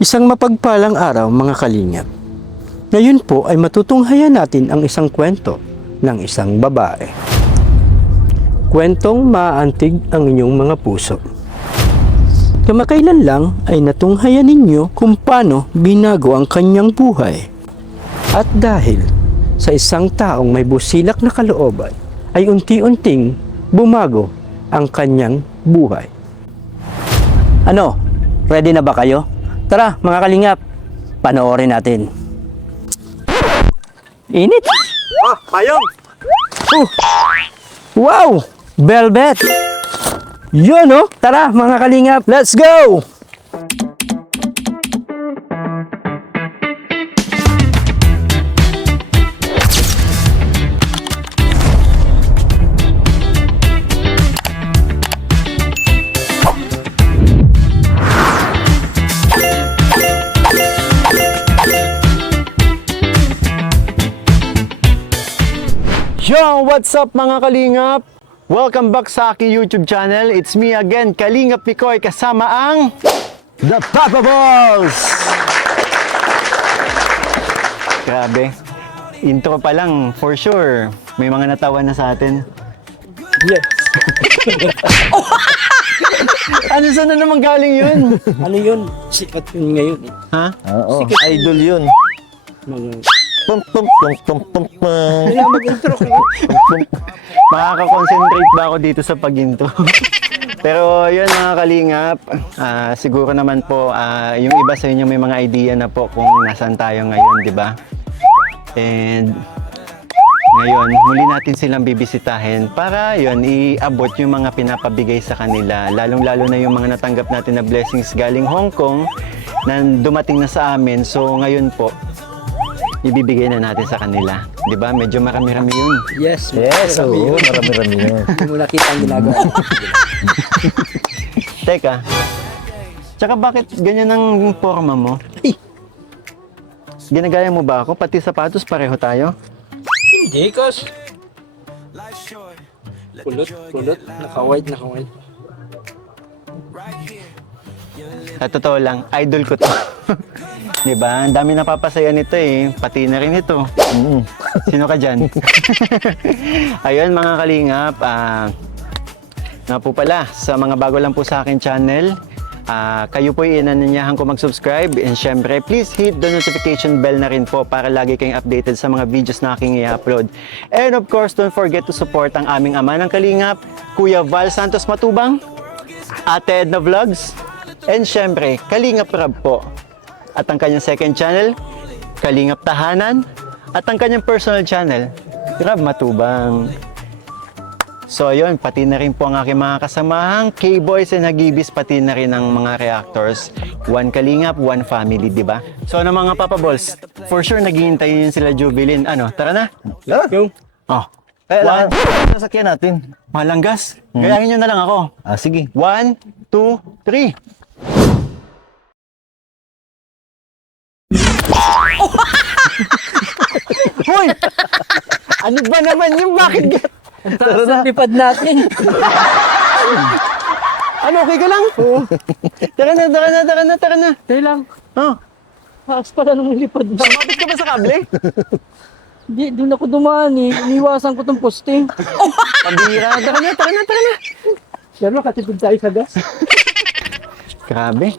Isang mapagpalang araw mga kalingap. Ngayon po ay matutunghayan natin ang isang kwento ng isang babae. Kwentong maaantig ang inyong mga puso. Kamakailan lang ay natunghayan ninyo kung paano binago ang kanyang buhay. At dahil sa isang taong may busilak na kalooban ay unti-unting bumago ang kanyang buhay. Ano? Ready na ba kayo? Tara mga kalingap, panoorin natin. Init! Payong! Wow! Velvet! Yun oh! Tara mga kalingap, let's go! Yo! What's up mga kalingap? Welcome back sa aking YouTube channel. It's me again, Kalingap Picoy, kasama ang The Papa Balls! Grabe. Intro pa lang, for sure. May mga natawa na sa atin. Yes! Ano saan na naman galing yun? Ano yun? Sikat yun ngayon eh. Ha? Oo, idol yun. Mga... Pum, pum, pum, pum, pum, pum. Kaya mag-intro kayo. Makaka-concentrate ba ako dito sa pag-intro? Pero yun mga kalingap, siguro naman po yung iba sa inyo may mga idea na po kung nasaan tayo ngayon, di ba? And ngayon, muli natin silang bibisitahin para yun, iabot yung mga pinapabigay sa kanila. Lalong-lalo na yung mga natanggap natin na blessings galing Hong Kong na dumating na sa amin. So ngayon po, ibibigay na natin sa kanila. Di ba? Medyo marami-rami yun. Yes, Yes, oo, marami-rami yun. Hindi mo nakita ang ginagawa. Teka. Tsaka bakit ganyan ang forma mo? Ay! Ginagaya mo ba ako? Pati sapatos pareho tayo? Hindi, kas. Kulot. Naka-white. Sa totoo lang, idol ko to. Di ba? Ang dami napapasaya nito eh. Pati na rin ito. Sino ka dyan? Ayun mga kalingap. Nga po pala, sa mga bago lang po sa akin channel, kayo po inananyahan ko mag-subscribe. And syempre, please hit the notification bell na rin po para lagi kayong updated sa mga videos na aking i-upload. And of course, don't forget to support ang aming ama ng kalingap, Kuya Val Santos Matubang, Ate Edna Vlogs, and syempre, Kalingap Rab po. At ang kanyang second channel, Kalingap Tahanan, at ang kanyang personal channel, Rab Matubang. So yun, pati na rin po ang aking mga kasamahang K-Boys and Hagibis, pati na rin ang mga reactors. One Kalingap, one family, di ba? So ano mga Papa Balls, for sure naghihintay yun sila Jubilin. Ano, tara na? Let's go. Oh, Kaya sasakyan natin. malanggas. Gayahin nyo na lang ako. Sige. 1, 2, 3. Hoy! Ano ba naman yung bakit? Taas ang lipad natin. Ano, okay ka lang? Tara na. Tayo lang. Oh, Taas pala nung lipad na. sumabit ka ba sa kable? Hindi, doon ako dumaan eh. Iniwasan ko tong poste. Pabira. Tara na. Pero makatipid tayo sa gas. Grabe.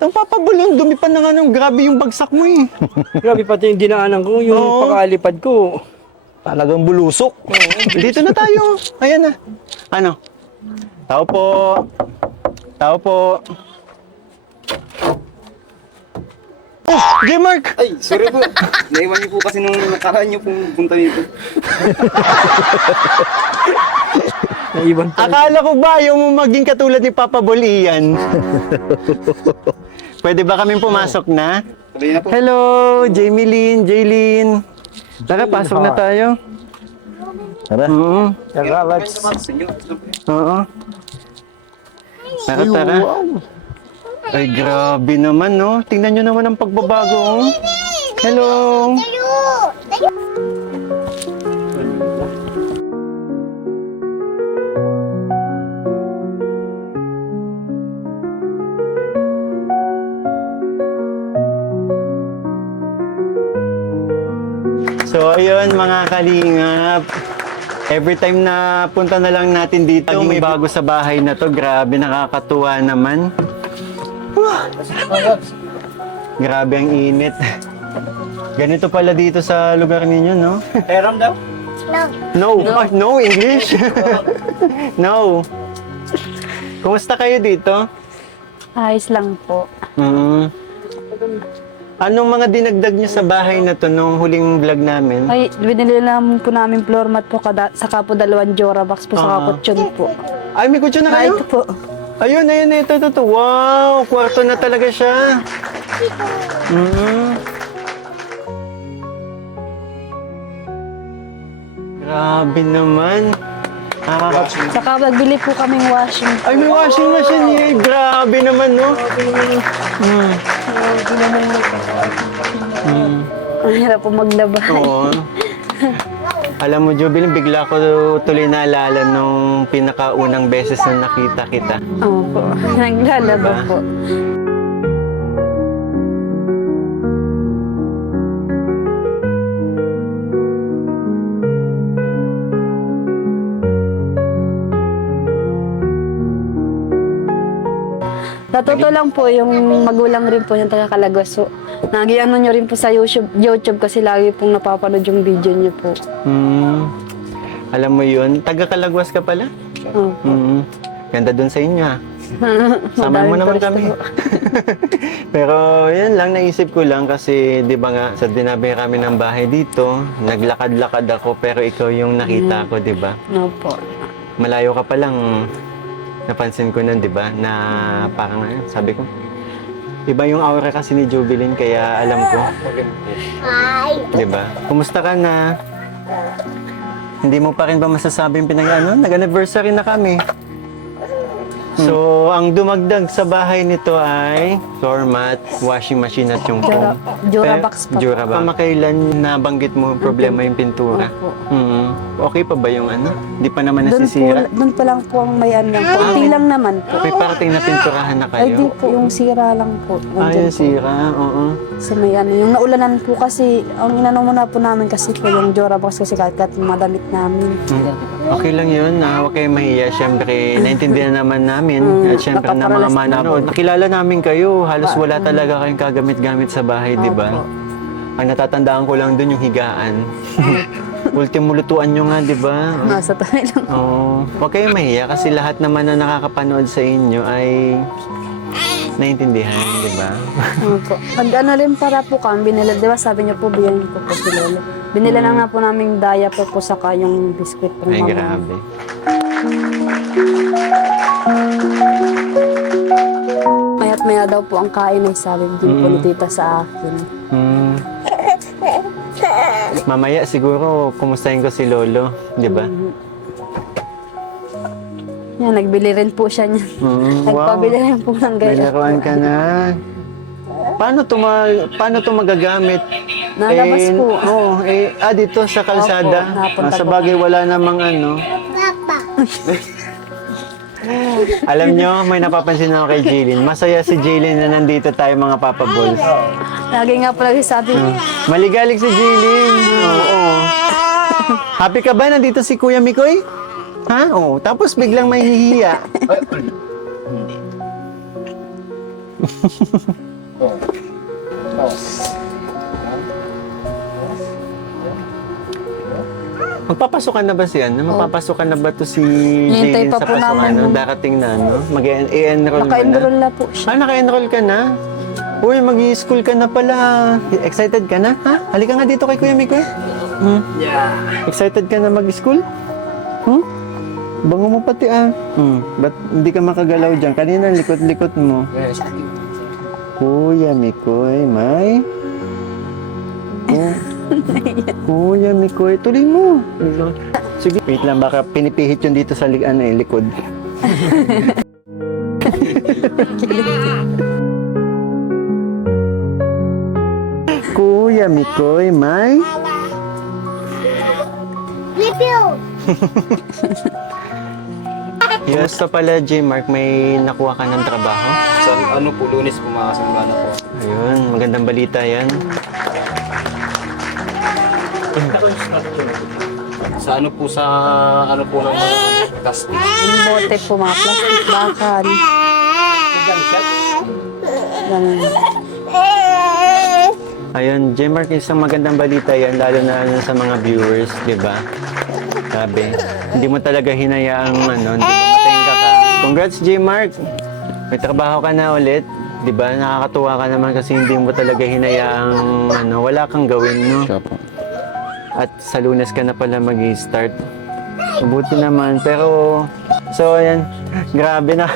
Itong papabulong, dumi pa na nga nung grabe yung bagsak mo eh. Grabe pati yung dinaanan ko, yung Oo. pakalipad ko. Talagang bulusok. Dito na tayo. Ayan na. Ano? Tao po. Oh, J-Mark! Ay, sorry po. Naiwan niyo po kasi nung nakaraan niyo pong punta dito. Naiwan pa. Akala ko ba yung maging katulad ni Papa Bol Ian? Pwede ba kaming pumasok na? Tuloy na po. Hello, Jamie Lynn, Jaylin. Tara, pasok na tayo. Tara. Oo. Tara, let's... Oo. Tara. Ay, grabe naman, no? Tingnan nyo naman ang pagbabago, oh. Hello! yun mga kalingap. Every time na punta na lang natin dito, may bago sa bahay na to. Grabe, nakakatuwa naman. Grabe ang init. Ganito pala dito sa lugar ninyo, no? Peram daw? No. No, English? No. Kumusta kayo dito? Ayos lang po. Mm. Anong mga dinagdag niyo sa bahay na to nung huling vlog namin? Ay, binili lang po namin floor mat po, saka po 2 Jora box po, saka kutsyon po. Ay, may kutso na Ay, kayo? ito po. Ayun, ito. Wow, kwarto na talaga siya. Grabe naman. Saka nagbili po kaming washing. Ay, may washing machine eh. Grabe naman, no? Ang hirap po maglaba. Oo. Alam mo, Jubilin, bigla ko tuloy naalala nung pinakaunang beses na nakita kita. Opo. Naglalaba Diba? po. Natuto lang po yung magulang rin po yung taga-Kalagwas po. Nag-ano nyo rin po sa YouTube kasi lagi pong napapanood yung video nyo po. Alam mo yun, taga-Kalagwas ka pala? Opo. Ganda dun sa inyo, ha? Sama mo Madaming naman turista kami. po. Pero yan lang, naisip ko lang kasi di ba nga sa dinabi kami ng bahay dito, naglakad-lakad ako pero ikaw yung nakita ko, di ba? Opo. Malayo ka pa lang, napansin ko nun, di ba? Na parang sabi ko, iba yung aura kasi ni Jubilin kaya alam ko. Di ba? Kumusta ka na? Hindi mo pa rin ba masasabing nag-anniversary na kami. So, ang dumagdag sa bahay nito ay floor mat, washing machine at yung foam. Durabox pa po. Durabox. Kamakailan nabanggit mo problema yung pintura? Opo. Okay pa ba yung Di pa naman nasisira? Doon pa lang po ang may ano lang po. Unti lang naman po. May parating na pinturahan na Ay di kayo? po, yung sira lang po. Yung sira, oo. So may ano, yung naulanan po kasi, ang inano muna po namin kasi po yung Durabox kasi kahit madamit namin. Okay lang yun, huwag kayong mahiya. Siyempre, naintindihan naman namin. At siyempre, ng mga napaparalas manonood. Nakilala namin kayo. Halos wala talaga kayong kagamit-gamit sa bahay, di ba? Opo. Ang natatandaan ko lang dun yung higaan. Ultimo lutuan nyo nga, di ba? Nasa tayo lang. Oo. Huwag kayong mahiya kasi lahat naman na nakakapanood sa inyo ay naintindihan, di ba? Opo. Ano rin para po kami, binila, di ba sabi niyo po, biyahin ko po si Lolo. Binila na nga po namin diaper po saka yung biscuit po Ay, mama. grabe. Maya't maya daw po ang kain ay sabi din po ni tita sa akin. Mamaya siguro kumustahin ko si Lolo, di ba? Yan, nagbili rin po siya niya. Nagpabili rin po ng May ganyan. laruan ka na. Paano to magagamit? Nalabas po. Dito sa kalsada. Opo, napunta Sa po bagay wala namang Alam nyo, may napapansin ako kay Jaylin. Masaya si Jaylin na nandito tayo mga Papa Balls. Lagi nga po lagi sabi, Maligalig si Jaylin. Oo. Happy ka ba? Nandito si Kuya Mikoy? Ha? Oo. Tapos biglang may hihiya. Magpapasokan na ba si Magpapasokan na ba to si Hintay Jaylin pa sa po pasokan? namin. Darating na, Mag-enroll mo na? naka-enroll na po siya. Naka-enroll ka na? Uy, mag-i-school ka na pala. Excited ka na? Ha? Halika nga dito kay Kuya Mikoy. Excited ka na mag-school? Bango mo pati Ba't hindi ka makagalaw dyan? Kanina likot-likot mo. Kuya Mikoy, may? Kuya Mikoy, tuloy mo. Sige, wait lang, baka pinipihit yun dito sa likod. Kuya Mikoy, may? Yes, pala, J-Mark, may nakuha ka ng trabaho? Sa po, Lunes po makasimula na po. Ayun, magandang balita yan. Sa ano po ng plastic. Yung bote po, mga plastic bakal. Ganun. Ayun, J-Mark, isang magandang balita yan, lalo na sa mga viewers, di ba? Sabi, hindi mo talaga hinayaang hindi ba matenga ka. Congrats, J-Mark! May trabaho ka na ulit, di ba? Nakakatuwa ka naman kasi hindi mo talaga hinayaang wala kang gawin, no? At sa Lunes ka na pala mag-i-start. Mabuti naman, pero... So, ayan, grabe na.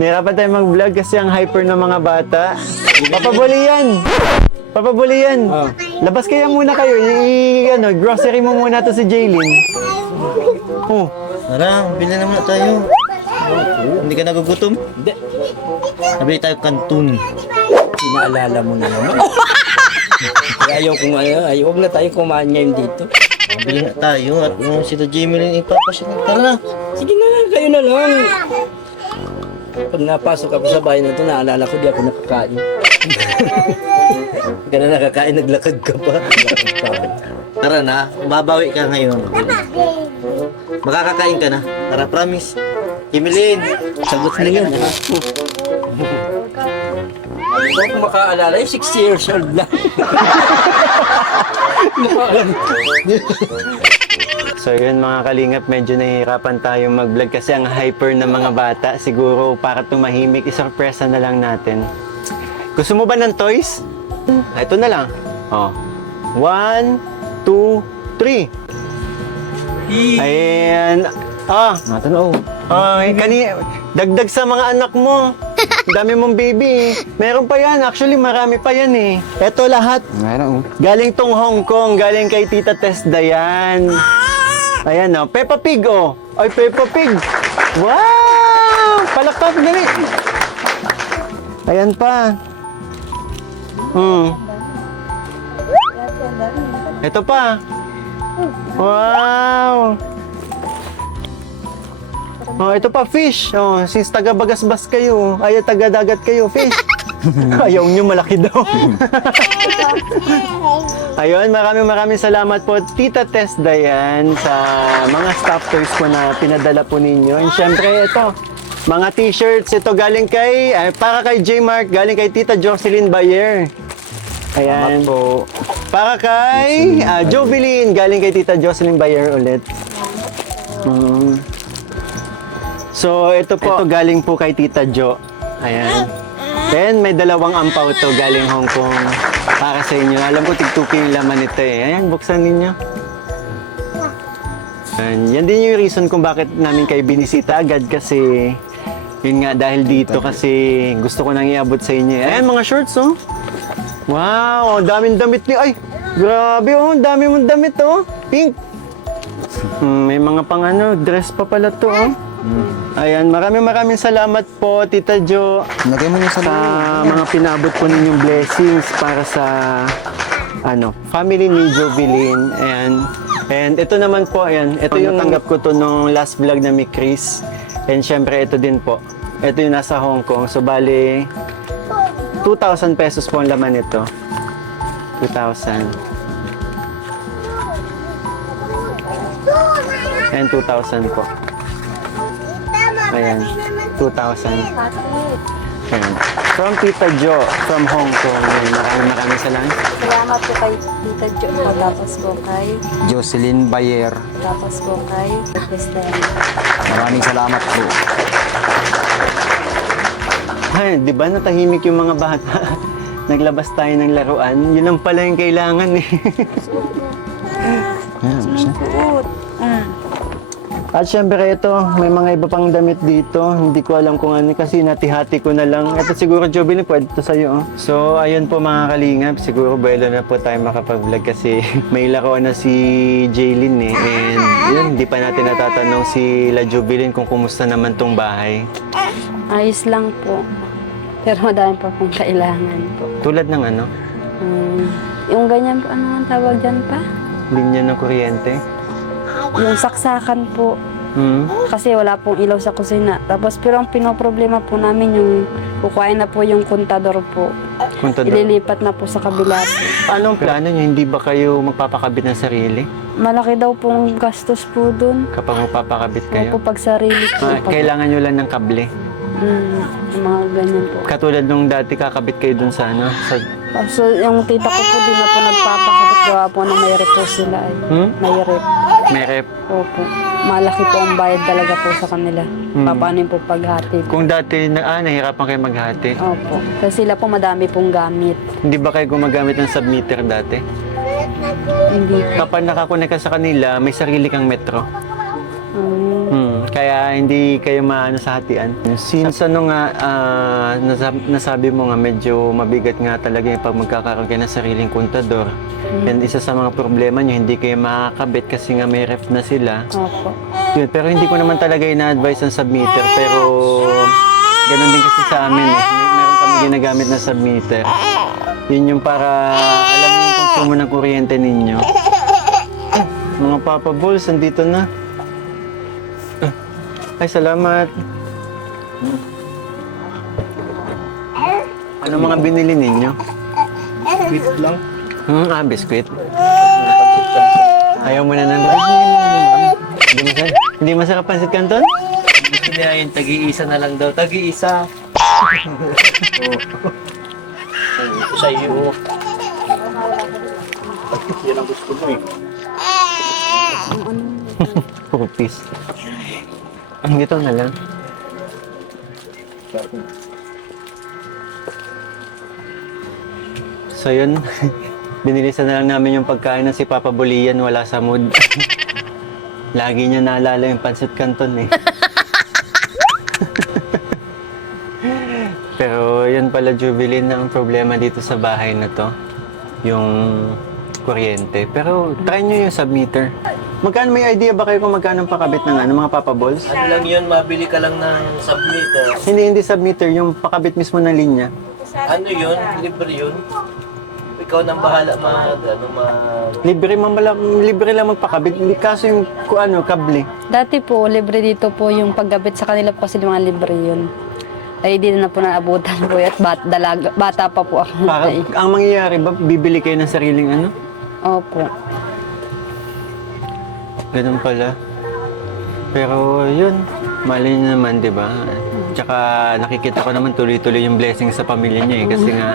Nahirapan tayo mag-vlog kasi ang hyper ng mga bata. Papabuli yan! Papabuli yan! Labas kaya muna kayo. Grocery mo muna to si Jaylin. Oh, Tara, bili naman tayo. Hindi ka nagugutom? Hindi. Nabili tayo kanton. Pinaalala mo na naman. Kaya huwag na tayo kumain ngayon dito. Bili na tayo at yung si Jamie rin ipapasya. Tara na. Sige na, kayo na lang. Pag napasok ako sa bahay na ito, naalala ko di ako nakakain. Hindi ka na nakakain, naglakad ka pa. Tara na, babawi ka ngayon. Makakakain ka na. Tara, promise. Kimilin, Sagot mo yun, ha? Ito kung makaalala, 60 years old lang. so yun mga kalingap, medyo nahihirapan tayong mag-vlog kasi ang hyper ng mga bata. Siguro para tumahimik, isorpresa na lang natin. Gusto mo ba ng toys? Ito na lang. Oh. 1, 2, 3. Ayan. matanaw. Ay, dagdag sa mga anak mo. Ang dami mong baby. Meron pa yan. Actually, marami pa yan eh. Ito lahat. Galing tong Hong Kong. Galing kay Tita Tess Dayan. Ayan o. Peppa Pig o. Ay, Peppa Pig. Wow! Palakpak dali. Ayan pa. Ito pa. Wow! Oh, ito pa, fish. Oh, since taga-bagasbas kayo, ay taga-dagat kayo, fish. Ayaw nyo, malaki daw. Ayun, maraming salamat po, Tita Tess Dayan, sa mga staff toys po na pinadala po ninyo. And syempre, ito, mga t-shirts, ito galing para kay J-Mark, galing kay Tita Jocelyn Bayer. Ayan. Po. Para kay Jovelyn, galing kay Tita Jocelyn Bayer ulit. So, ito po, ito galing po kay Tita Jo. Ayan. Then, may dalawang ampaw to galing Hong Kong para sa inyo. Alam ko, tig-2K yung laman ito eh. Ayan, buksan ninyo. Ayan. Yan din yung reason kung bakit namin kayo binisita agad kasi yun nga, dahil dito kasi gusto ko nang iabot sa inyo. Ayan, mga shorts, oh. Wow, daming damit ni... Ay, grabe, oh. Dami mong damit, oh. Pink. May mga pang dress pa pala to, oh. Ayan, maraming salamat po, Tita Jo. Lagay mo sa mga pinabot po ninyong blessings para sa family ni Jovelyn. And ito naman po, ayan, ito yung natanggap ko to nung last vlog na mi Chris. And syempre, ito din po. Ito yung nasa Hong Kong. So, bali, 2,000 pesos po ang laman nito. 2,000. And 2,000 po. Ayan, 2,000. Ayan. From Tita Jo, from Hong Kong. Maraming salamat. Salamat po kay Tita Jo. Tapos po kay Jocelyn Bayer. Tapos po kay Kristen. Maraming salamat po. Ay, di ba natahimik yung mga bata? Naglabas tayo ng laruan. Yun lang pala yung kailangan eh. At syempre ito, may mga iba pang damit dito. Hindi ko alam kung ano kasi natihati ko na lang. Ito siguro, Jovelyn, pwede ito sa'yo. Oh. So, ayun po mga kalingap. Siguro buwelo na po tayo makapag-vlog kasi may laro na si Jaylin eh. And yun, hindi pa natin natatanong si La Jovelyn kung kumusta naman tong bahay. Ayos lang po. Pero madami pa pong kailangan po. Tulad ng ano? Yung ganyan po, ano ang tawag dyan pa? Linya ng kuryente. Yung saksakan po. Hmm? Kasi wala pong ilaw sa kusina. Tapos pero ang pinoproblema po namin yung kukuhain na po yung kontador po. Kontador. Ililipat na po sa kabila po. Anong plano nyo? Hindi ba kayo magpapakabit ng sarili? Malaki daw pong gastos po dun. Kapag magpapakabit kayo? Opo, pag sarili po. Kailangan nyo lang ng kable. Mga ganyan po. Katulad nung dati kakabit kayo dun sa ano? Sa, So, yung tita ko po din na po nagpapakabit gawa po ng may rep po sila eh. May rep. may rep. Opo. Malaki po ang bayad talaga po sa kanila. Paano po paghati. Kung dati nahirapan kayo maghati, Opo. Kasi sila po madami pong gamit. hindi ba kayo gumagamit ng submeter dati? Hindi po. Kapag nakakonek ka sa kanila, may sarili kang metro. Kaya hindi kayo maano sa hatian. Since ano nga, nasabi mo nga medyo mabigat nga talaga yung pag magkakaroon kayo ng sariling kontador. And isa sa mga problema nyo, hindi kayo makakabit kasi nga may ref na sila. Opo. Yun, pero hindi ko naman talaga ina-advise ang submeter. Pero ganun din kasi sa amin eh. Meron kami ginagamit na submeter. Yun yung para alam niyo yung konsumo ng kuryente ninyo. Mga Papa Balls, andito na. Ay, salamat. Ano mga binili ninyo? Bit lang. Biskuit. Ayaw mo na ng Hindi masarap pansit canton? Gusto niya yung tagi-isa na lang daw. Tagi-isa. Sa iyo. Yan ang gusto mo eh. Pupis. Ang dito na lang. So yun, binilisan na lang namin yung pagkain ng si Papa Bulian, wala sa mood. Lagi niya naalala yung pancit canton eh. Pero yun pala, Jubilin, ang problema dito sa bahay na to, yung kuryente. Pero try nyo yung submeter. Magkano, may idea ba kayo kung magkano ang pakabit ng mga Papa Balls? Ano lang yun, mabili ka lang ng submeter. Hindi submeter, yung pakabit mismo ng linya. Ano yun? Libre yun. Ikaw nang bahala Libre lang magpakabit. Hindi kaso yung kable. Dati po, libre dito po yung paggabit sa kanila po kasi mga libre yun. Ay, di na po naabutan po at bata pa po ako. Ay. Ang mangyayari ba, bibili kayo ng sariling ano? Opo. Ganun pala. Pero yun, mali nyo naman, di ba? Tsaka nakikita ko naman tuloy-tuloy yung blessing sa pamilya niyo eh. Kasi nga,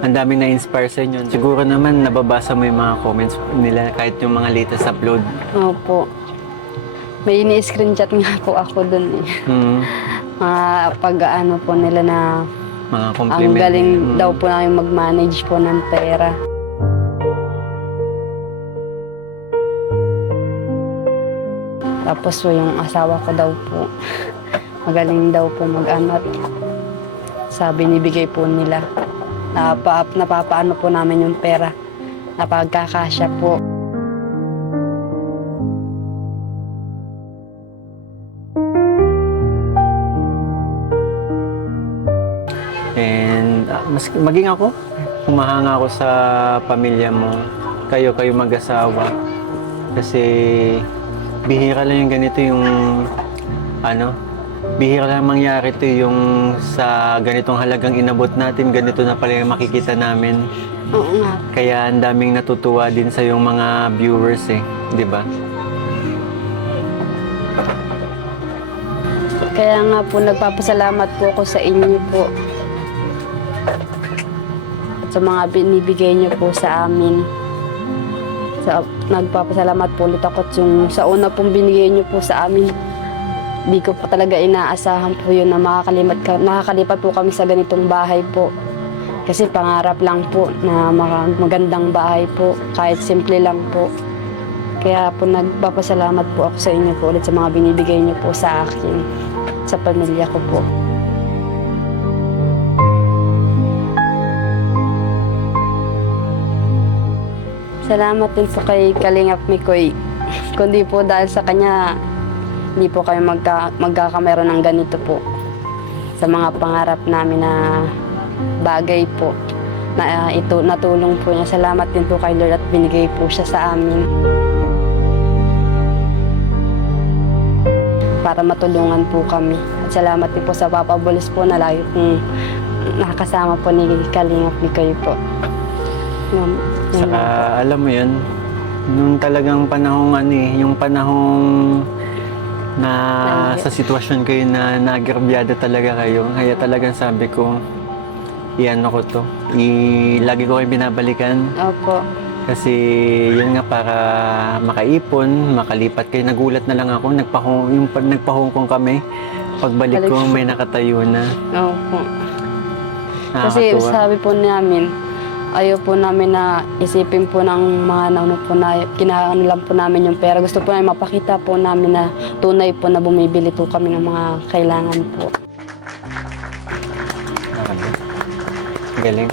ang daming na-inspire sa inyo. Siguro naman nababasa mo yung mga comments nila kahit yung mga latest upload. Opo. May ini-screenshot nga po ako dun eh. Pag-ano po nila na Mga ang compliment. galing daw po namin mag-manage po ng pera. Tapos po yung asawa ko daw po, magaling daw po mag-ano at sabi nibigay po nila. Napapaano po namin yung pera. Napagkakasya po. And maging ako, humahanga ako sa pamilya mo. Kayo mag-asawa. Kasi bihira lang yung ganito yung bihira lang mangyari to yung sa ganitong halagang inabot natin, ganito na pala yung makikita namin. Oo nga. Kaya ang daming natutuwa din sa yung mga viewers eh, di ba? Kaya nga po, nagpapasalamat po ako sa inyo po. Sa mga binibigay niyo po sa amin. Nagpapasalamat po ulit ako yung sa una pong binigay niyo po sa amin. Di ko pa talaga inaasahan po yun na nakakalipat po kami sa ganitong bahay po. Kasi pangarap lang po na magandang bahay po, kahit simple lang po. Kaya po nagpapasalamat po ako sa inyo po ulit sa mga binibigay niyo po sa akin, sa pamilya ko po. Salamat din po kay Kalingap Mikoy. Kundi po dahil sa kanya, hindi po kayo magkakameron ng ganito po. Sa mga pangarap namin na bagay po. Na ito, natulong po niya. Salamat din po kay Lord at binigay po siya sa amin. para matulungan po kami. At salamat din po sa Papa Bols po na lagi pong nakakasama po ni Kalingap ni kayo po. Yun, yun Saka lang po. alam mo yun, nung talagang panahong yung panahong na sa sitwasyon kayo na nagrabyado talaga kayo, kaya talagang sabi ko, iyan ako to. Lagi ko kayo binabalikan Opo. kasi yun nga para makaipon, makalipat kayo. Nagulat na lang ako, yung pag nagpa-Hong Kong kami, pagbalik ko may nakatayo na. Opo. Kasi Nakakatuwa. sabi po namin, ayaw po namin na isipin po ng mga nauna po na kinakailangan lang po namin yung pera. Gusto po namin mapakita po namin na tunay po na bumibili po kami ng mga kailangan po. Galing.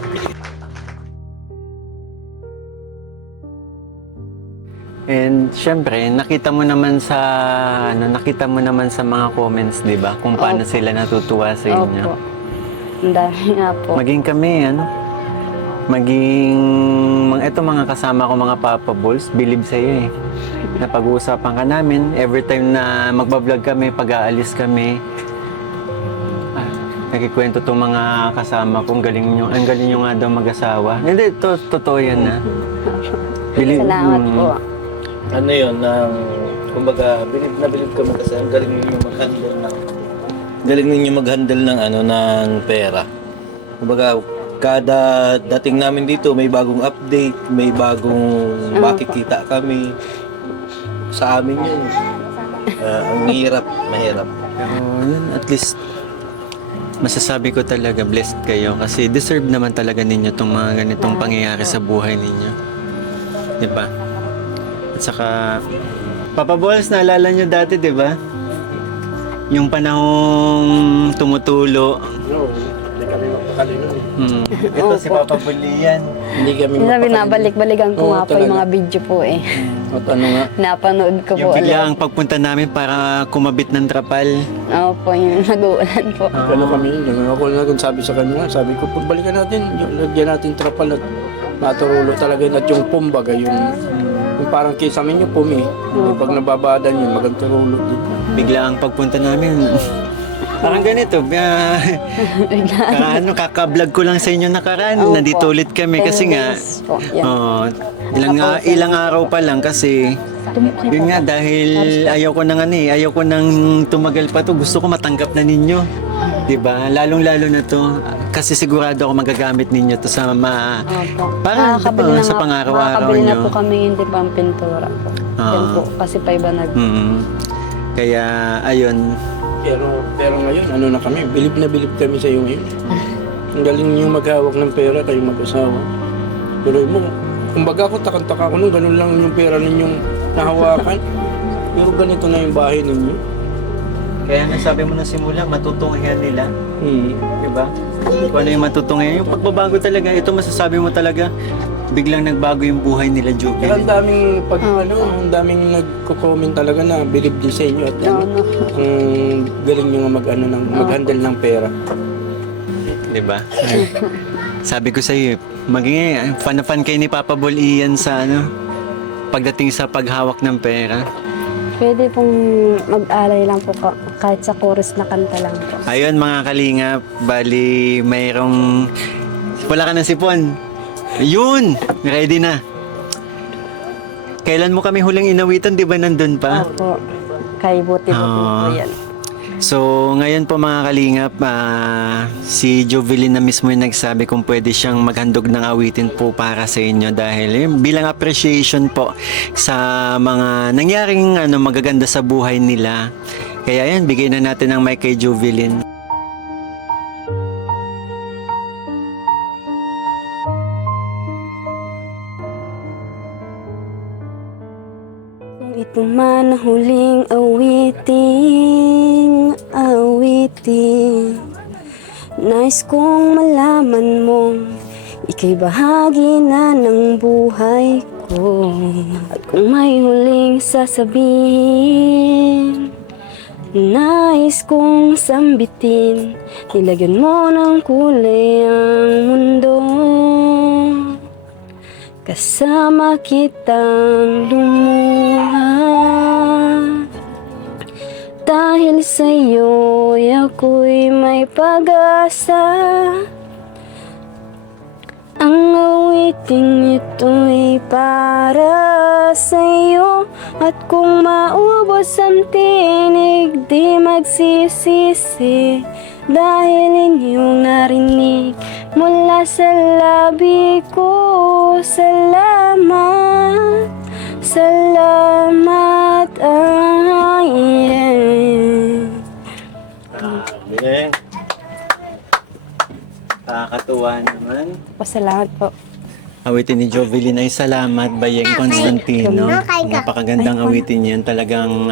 And syempre, nakita mo naman sa mga comments, 'di ba? Kung paano Opo. sila natutuwa sa inyo. Opo. Ang dami nga po. Maging kami, eto mga kasama ko mga Papa Balls, believe sa iyo eh. Napag-uusapan ka namin, every time na magbablog kami, pag-aalis kami, nagkikwento tong mga kasama kong ang galing nyo nga daw mag-asawa. Hindi, totoo yan na. Salamat po. Ano yun, kumbaga, bilib kami kasi ang galing ninyo mag-handle ng pera. Kumbaga, kada dating namin dito, may bagong update, may bagong makikita kami. Sa amin yun, ang mahirap. Yun, at least, masasabi ko talaga, blessed kayo kasi deserve naman talaga ninyo itong mga ganitong pangyayari sa buhay ninyo. Diba? At saka, Papa Balls, naalala nyo dati, diba? Yung panahong tumutulo. Ito si Papa Bulian. Hindi kami Sabi na, balik-balikan ko nga po yung mga video po eh. At ano nga, Napanood ko Yung po bigla ulit. ang pagpunta namin para kumabit ng trapal. Opo, yung nag-uulan po. Ano kami, ako lang sabi sa kanya, sabi ko, pagbalikan natin, lagyan natin trapal at naturulo talaga at yung pumbaga, yung parang kisame yung pumi. Pag nababadan yun, magandang din. Bigla ang pagpunta namin. Parang ganito. Kaka-vlog ko lang sa inyo nakaraan. Opo. Nandito ulit kami 10 kasi nga, days po, yan. ilang araw pa lang kasi yun nga dahil ayaw ko nang tumagal pa to. Gusto ko matanggap na ninyo. 'Di ba? Lalong-lalo na to kasi sigurado ako magagamit ninyo to sa Opo. para Nakakabili sa na pang-araw-araw nakakabili na nyo. po kami hindi pang pintura po. Yan po, kasi pa iba nag... Kaya ayun, Pero ngayon, ano na kami, bilib na bilib kami sa iyo ngayon. Ang galing niyo maghawak ng pera, kayo mag-asawa. Pero mo, kumbaga ako, takang-taka ko nung ganun lang yung pera ninyong nahawakan. Pero ganito na yung bahay ninyo. kaya nasabi mo na simula, matutunghayan nila. Diba? Kung ano yung matutunghayan. Yung pagbabago talaga, ito masasabi mo talaga, biglang nagbago yung buhay nila, Kaya Jubil. ang daming ang daming nagko-comment talaga na bilib din sa inyo at Ano, ang galing nyo nga mag-handle ng pera. Diba? Sabi ko sa'yo, maging fan na fan kayo ni Papa Bol Ian sa pagdating sa paghawak ng pera. pwede pong mag-alay lang po kahit sa chorus na kanta lang po. Ayun mga kalingap, bali wala ka ng sipon. Ayun! Ready na. Kailan mo kami huling inawitan, di ba nandun pa? Opo, kay Buti po yan. So, ngayon po mga kalingap, si Jovelyn na mismo yung nagsabi kung pwede siyang maghandog ng awitin po para sa inyo dahil bilang appreciation po sa mga nangyaring magaganda sa buhay nila. Kaya yan, bigay na natin ang mic kay Jovelyn. Kung ito man ang huling awitin, nais kong malaman mong ika'y bahagi na ng buhay ko. At kung may huling sasabihin, nais kong sambitin, nilagyan mo ng kulay ang mundo. Kasama kitang lumuha, Dahil sa'yo'y ako'y may pag-asa. Ang awiting ito'y para sa'yo. At kung maubos ang tinig, di magsisisi. Dahil inyong narinig mula sa labi ko. Salamat, salamat, Galing. Nakakatuwa naman. Pasalamat po. Awitin ni Jovelyn ay Salamat, Bayeng Constantino. Napakagandang awitin yan. Talagang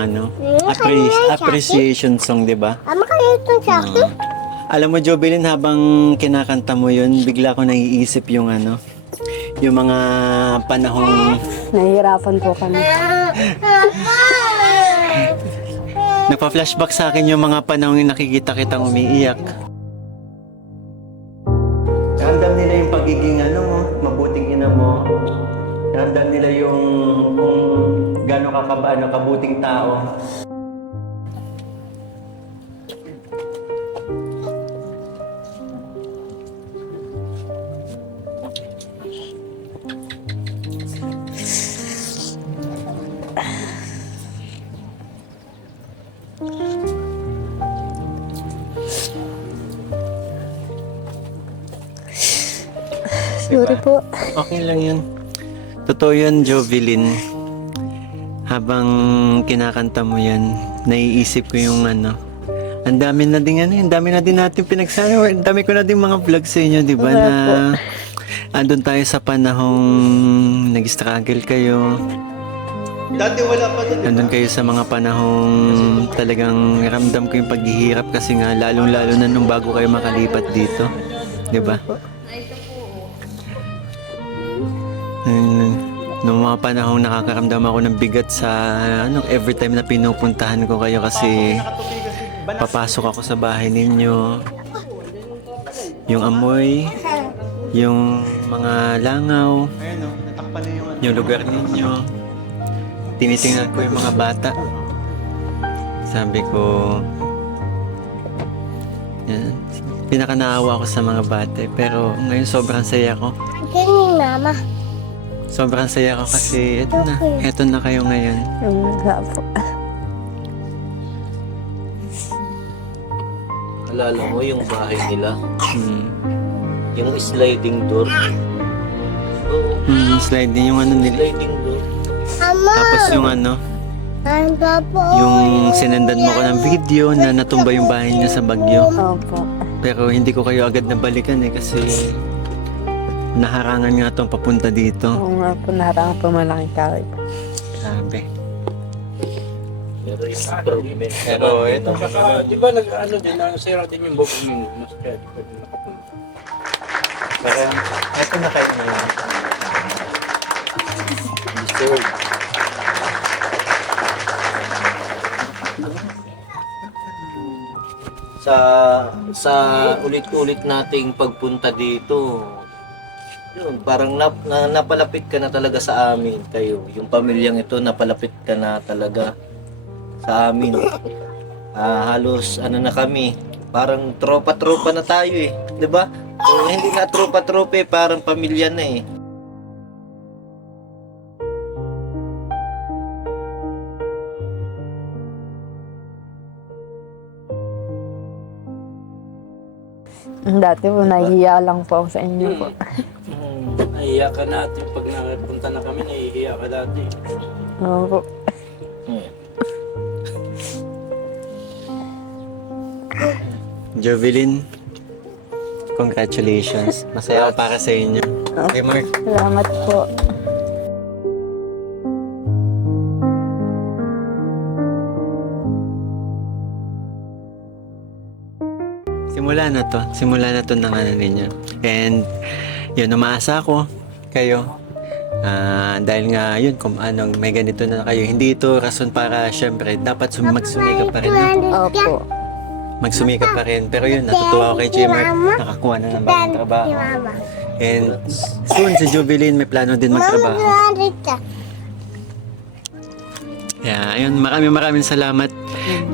appreciation song, di ba? Alam mo, Jovelyn, habang kinakanta mo yun, bigla ko naiisip yung yung mga panahong Nahihirapan po kami. nagpa-flashback sa akin yung mga panahong nakikita kitang umiiyak. Ramdam nila yung pagiging mabuting ina mo. Ramdam nila yung kung gaano ka kabuting tao. Sorry po. Okay lang yun. Totoo yun, Jovelyn. Habang kinakanta mo yan, naiisip ko yung ang dami na din ang dami na din natin pinagsama. Ang dami ko na din mga vlog sa inyo, di ba? Na andun tayo sa panahong nag-struggle kayo. Dati wala pa din. Andun kayo sa mga panahong talagang ramdam ko yung paghihirap kasi nga lalong-lalo na nung bago kayo makalipat dito. Di ba? Noong mga panahong nakakaramdam ako ng bigat sa every time na pinupuntahan ko kayo kasi papasok ako sa bahay ninyo. Yung amoy, yung mga langaw, yung lugar ninyo. Tinitingnan ko yung mga bata. Sabi ko, yan, pinakanaawa ako sa mga bata. Pero ngayon sobrang saya ko. Mama. Sobrang saya ko kasi eto na kayo ngayon. Nga po. Alala mo yung bahay nila? Yung sliding door? Sliding yung nila. Sliding door. Tapos yung yung sinendan mo ko ng video na natumba yung bahay niya sa bagyo. Opo. Pero hindi ko kayo agad nabalikan kasi naharangan nga itong papunta dito. Oo nga po, naharang po malaking kahoy. Grabe. Pero yung improvement. Pero ito. Di ba nasira din yung bubong yung mas kaya di pa din nakapunta. Pero ito na kayo ngayon. Deserve. Sa ulit-ulit nating pagpunta dito, yun, parang napalapit ka na talaga sa amin kayo. Yung pamilyang ito, napalapit ka na talaga sa amin. Halos na kami, parang tropa-tropa na tayo eh. 'Di ba? Hindi na tropa-tropa eh, parang pamilya na eh. Dati po, nahihiya lang po ako sa inyo po. Nahihiya ka natin. Pag napunta na kami, nahihiya ka dati. Oo po. Jovelyn, congratulations. Masaya ako para sa inyo. Okay, Mark. Salamat po. Simula na to ng ninyo. And yun, umaasa ako kayo. Dahil nga yun, kung may ganito na kayo, hindi ito rason para syempre, dapat magsumikap pa rin. Opo. Magsumikap pa rin. Pero yun, natutuwa ako kay Jimmer. Nakakuha na ng bagong trabaho. And soon, si Jovelyn may plano din magtrabaho. Yeah, ayun, maraming salamat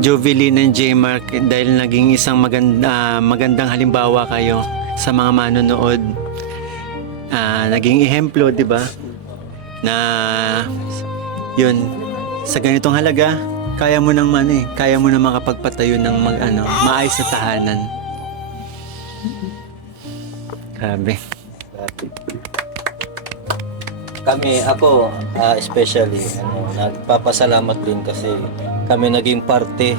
Jovelyn and J. Mark dahil naging isang magandang halimbawa kayo sa mga manonood. Naging ehemplo, 'di ba? Na yun, sa ganitong halaga, kaya mo nang makapagpatayo ng maayos na tahanan. Grabe. Ako especially, nagpapasalamat din kasi kami naging parte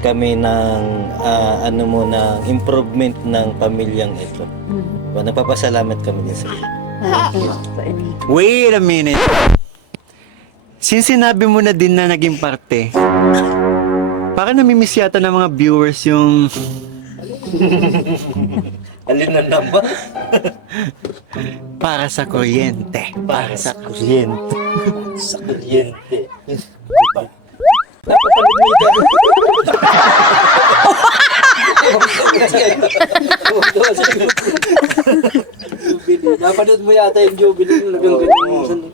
kami ng ng improvement ng pamilyang ito. Nagpapasalamat kami din sa inyo. Wait a minute. Since sinabi mo na din na naging parte, parang namimiss yata ng mga viewers yung... Alin na naman? Para sa kuryente. Para sa kuryente. Sa kuryente. Napanood mo yata yung Jubilee nung naging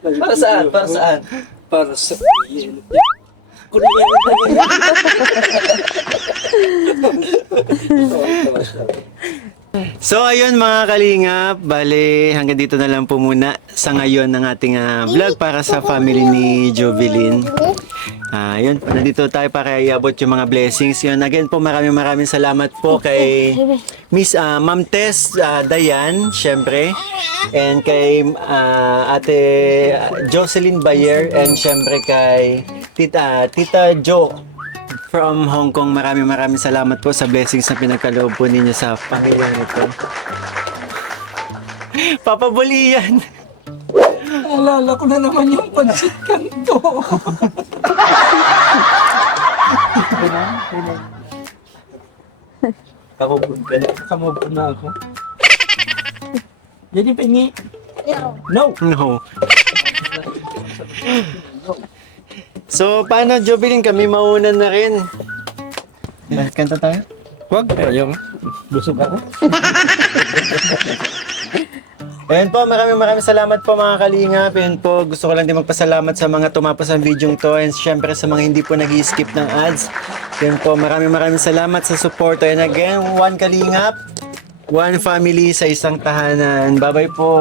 Para saan? Para saan? para sa So ayun mga kalingap, bale hanggang dito na lang po muna sa ngayon ng ating vlog para sa family ni Jovelyn. Yun, nandito tayo para iabot yung mga blessings. Yun, again po maraming salamat po kay Miss Ma'am Tess Dayan, syempre, and kay Ate Jocelyn Bayer, and syempre kay Tita Jo from Hong Kong. Maraming salamat po sa blessings na pinagkaloob po ninyo sa pamilyang ito. Papa Bolian! Alala ko na naman yung pansit kanto. Kamubun na ako. Jadi pengi. No. No. So, paano Jovelyn? Kami maunan na rin. Kanta tayo? Wag. Ayaw. Busog ako. Ayan po, maraming salamat po mga kalingap. Ayan po, gusto ko lang din magpasalamat sa mga tumapos ang video to, and syempre sa mga hindi po nag-skip ng ads. Ayan po, maraming salamat sa support. And again, one kalingap, one family sa isang tahanan. Bye-bye po.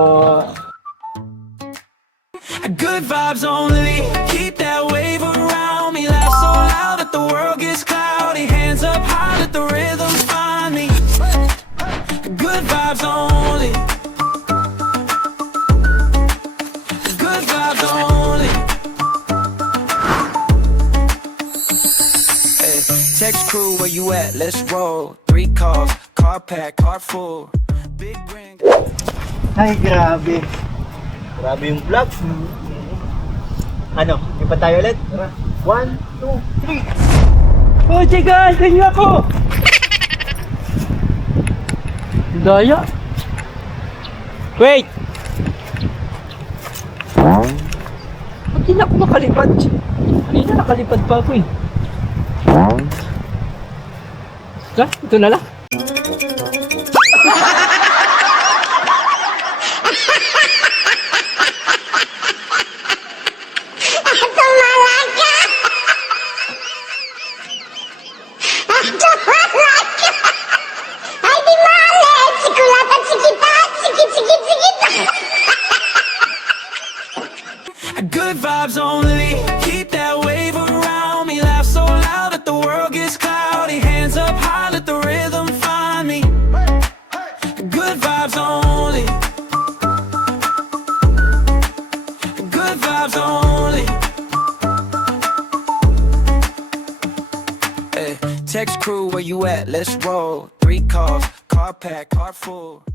Good vibes only, keep that wave around me. Laugh so loud that the world gets cloudy. Hands up high, let the rhythm find me. Good vibes only. Good vibes only. Hey, text crew, where you at? Let's roll. 3 calls, car pack, car full. Big ring. Ay, grabe. Grabe yung vlog. Ano, iba tayo ulit? 1, 2, 3. Oh, guys, ganyan ako! Daya. Wait! Ba't di na ako makalipad? Kanina nakalipad pa ako eh. Ito na lang. Good vibes only, keep that wave around me. Laugh so loud that the world gets cloudy. Hands up high, let the rhythm find me. Good vibes only. Good vibes only. Hey, text crew, where you at? Let's roll. 3 calls, car pack, car full.